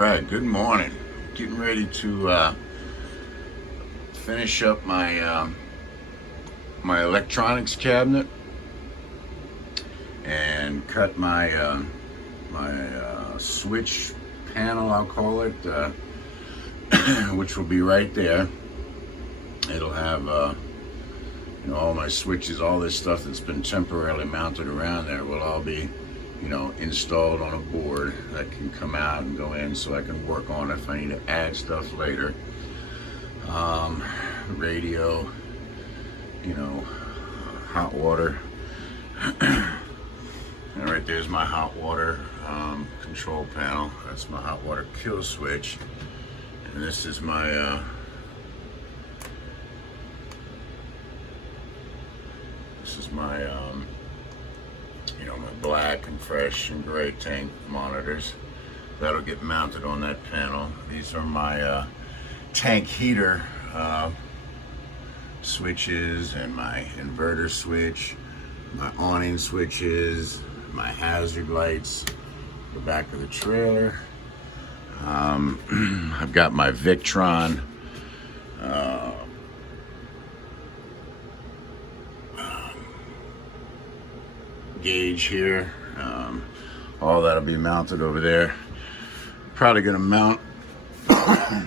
right, good morning. Getting ready to finish up my electronics cabinet and cut my switch panel, I'll call it, which will be right there. It'll have all my switches, all this stuff that's been temporarily mounted around there will all be installed on a board that can come out and go in, so I can work on it if I need to add stuff later. Radio, hot water. And right there's my hot water control panel. That's my hot water kill switch. And this is my my black and fresh and gray tank monitors. That'll get mounted on that panel. These are my tank heater switches and my inverter switch, my awning switches, my hazard lights, the back of the trailer. I've got my Victron gauge here. All that'll be mounted over there. Probably gonna mount the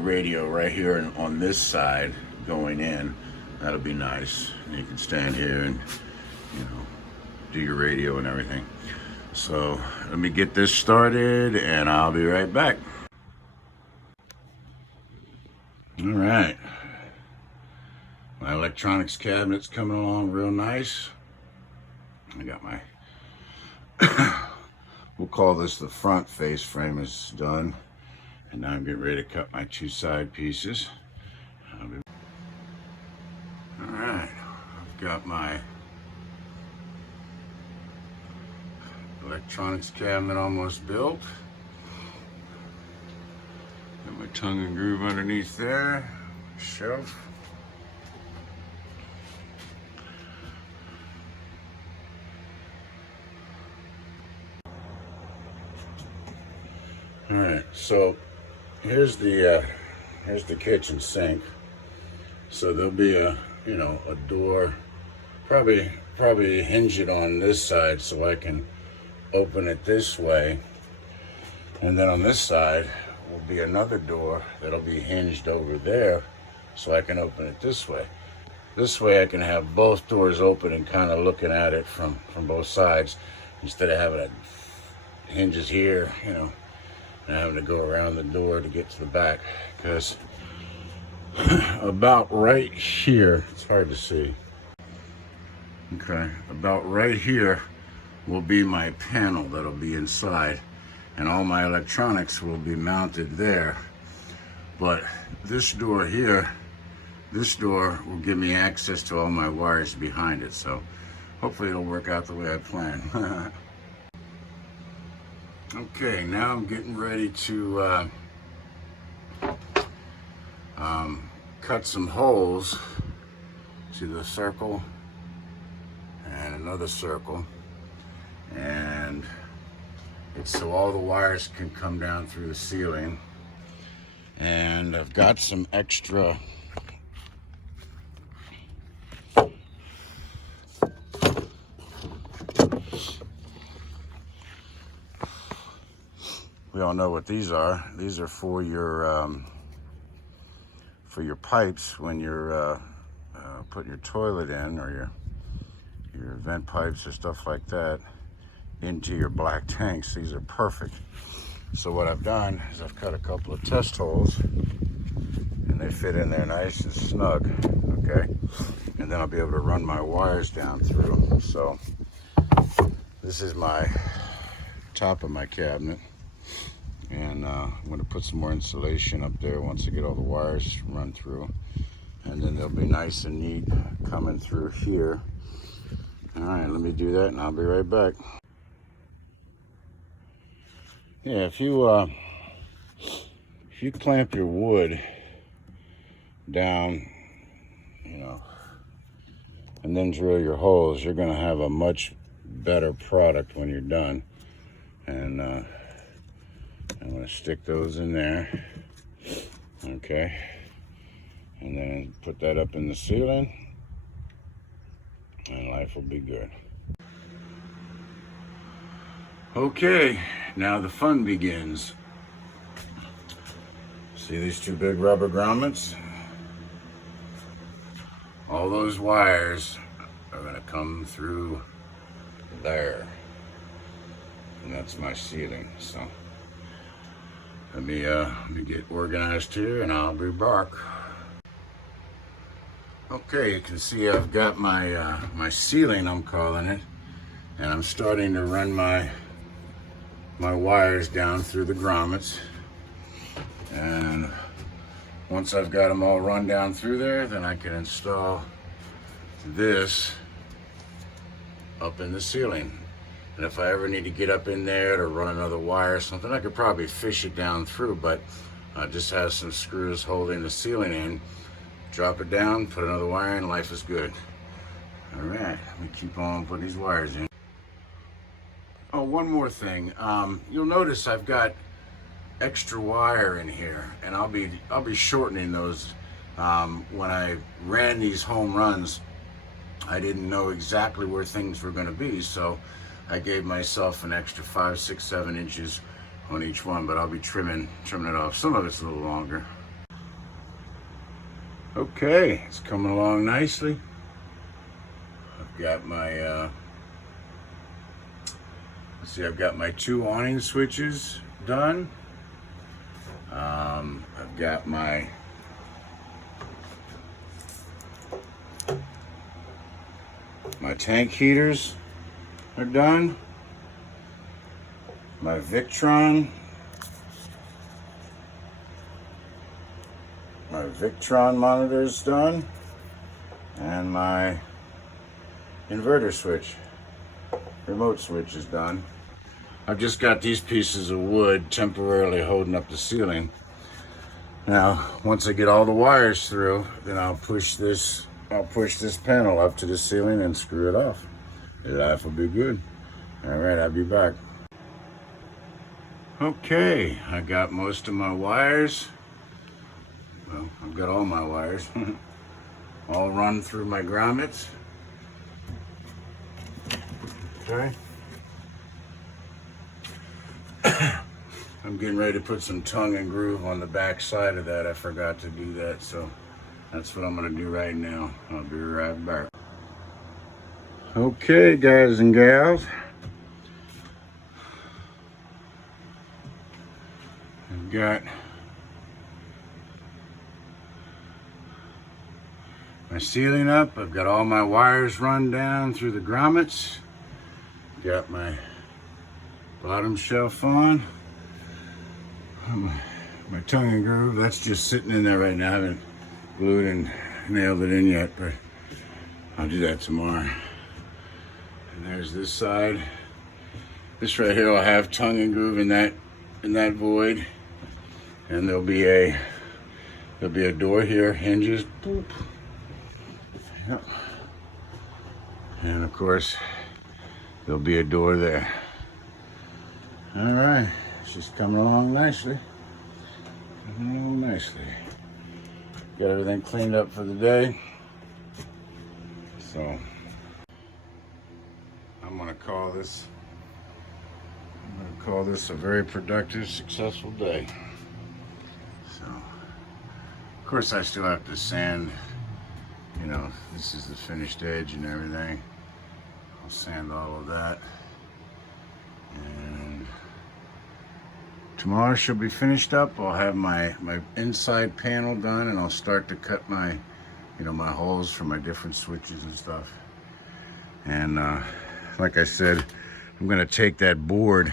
radio right here on this side going in. That'll be nice. You can stand here and do your radio and everything. So let me get this started and I'll be right back. All right, my electronics cabinet's coming along real nice. I got my we'll call this the front face frame is done, and now I'm getting ready to cut my two side pieces. All right, I've got my electronics cabinet almost built. Got my tongue and groove underneath there, shelf. All right, so here's the kitchen sink. So there'll be a door, probably hinge it on this side so I can open it this way, and then on this side will be another door that'll be hinged over there so I can open it this way. This way I can have both doors open and kind of looking at it from both sides, instead of having it hinges here, and having to go around the door to get to the back. Because about right here, it's hard to see. Okay, about right here will be my panel that'll be inside, and all my electronics will be mounted there. But this door here, this door will give me access to all my wires behind it, so hopefully it'll work out the way I plan. Okay, now I'm getting ready to cut some holes. See the circle and another circle, and it's so all the wires can come down through the ceiling. And I've got some extra we all know what these are. These are for your pipes when you're putting your toilet in, or your vent pipes or stuff like that into your black tanks. These are perfect. So what I've done is I've cut a couple of test holes, and they fit in there nice and snug. Okay, and then I'll be able to run my wires down through. So this is my top of my cabinet. And I'm going to put some more insulation up there once I get all the wires run through. And then they'll be nice and neat coming through here. All right, let me do that and I'll be right back. Yeah, if you clamp your wood down, and then drill your holes, you're going to have a much better product when you're done. And I'm going to stick those in there. Okay. And then put that up in the ceiling. And life will be good. Okay, now the fun begins. See these two big rubber grommets? All those wires are going to come through there. And that's my ceiling. So let me get organized here and I'll be back. Okay, you can see I've got my my ceiling, I'm calling it, and I'm starting to run my wires down through the grommets. And once I've got them all run down through there, then I can install this up in the ceiling. And if I ever need to get up in there to run another wire or something, I could probably fish it down through, but I just have some screws holding the ceiling in. Drop it down, put another wire in, life is good. All right, let me keep on putting these wires in. Oh, one more thing. You'll notice I've got extra wire in here, and I'll be shortening those. When I ran these home runs, I didn't know exactly where things were going to be, so I gave myself an extra 5, 6, 7 inches on each one, but I'll be trimming it off. Some of it's a little longer. Okay, it's coming along nicely. I've got my let's see, I've got my 2 awning switches done. I've got my tank heaters are done. My Victron monitor's done, and my inverter switch, remote switch is done. I've just got these pieces of wood temporarily holding up the ceiling. Now, once I get all the wires through, then I'll push this panel up to the ceiling and screw it off. Life will be good. All right, I'll be back. Okay, I got most of my wires. Well, I've got all my wires all run through my grommets. Okay. I'm getting ready to put some tongue and groove on the back side of that. I forgot to do that, so that's what I'm going to do right now. I'll be right back. Okay, guys and gals. I've got my ceiling up. I've got all my wires run down through the grommets. Got my bottom shelf on. My tongue and groove, that's just sitting in there right now. I haven't glued and nailed it in yet, but I'll do that tomorrow. And there's this side. This right here will have tongue and groove in that void. And there'll be a door here, hinges. Boop. Yep. And of course, there'll be a door there. All right, it's just coming along nicely. Coming along nicely. Got everything cleaned up for the day. So I'm gonna call this a very productive, successful day. So, of course, I still have to sand. You know, this is the finished edge and everything. I'll sand all of that. And tomorrow she'll be finished up. I'll have my inside panel done, and I'll start to cut my, my holes for my different switches and stuff. And like I said, I'm gonna take that board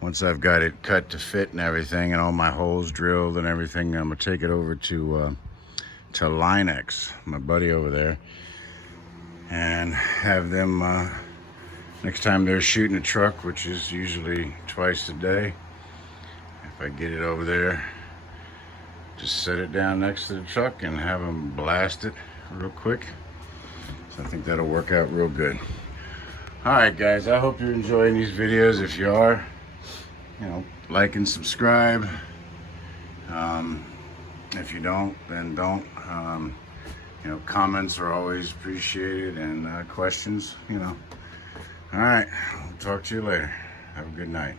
once I've got it cut to fit and everything, and all my holes drilled and everything. I'm gonna take it over to Linex, my buddy over there, and have them next time they're shooting a truck, which is usually twice a day, if I get it over there, just set it down next to the truck and have them blast it real quick. So I think that'll work out real good. All right, guys, I hope you're enjoying these videos. If you are, like and subscribe. If you don't, then don't. You know, comments are always appreciated, and questions, you know. All right, I'll talk to you later. Have a good night.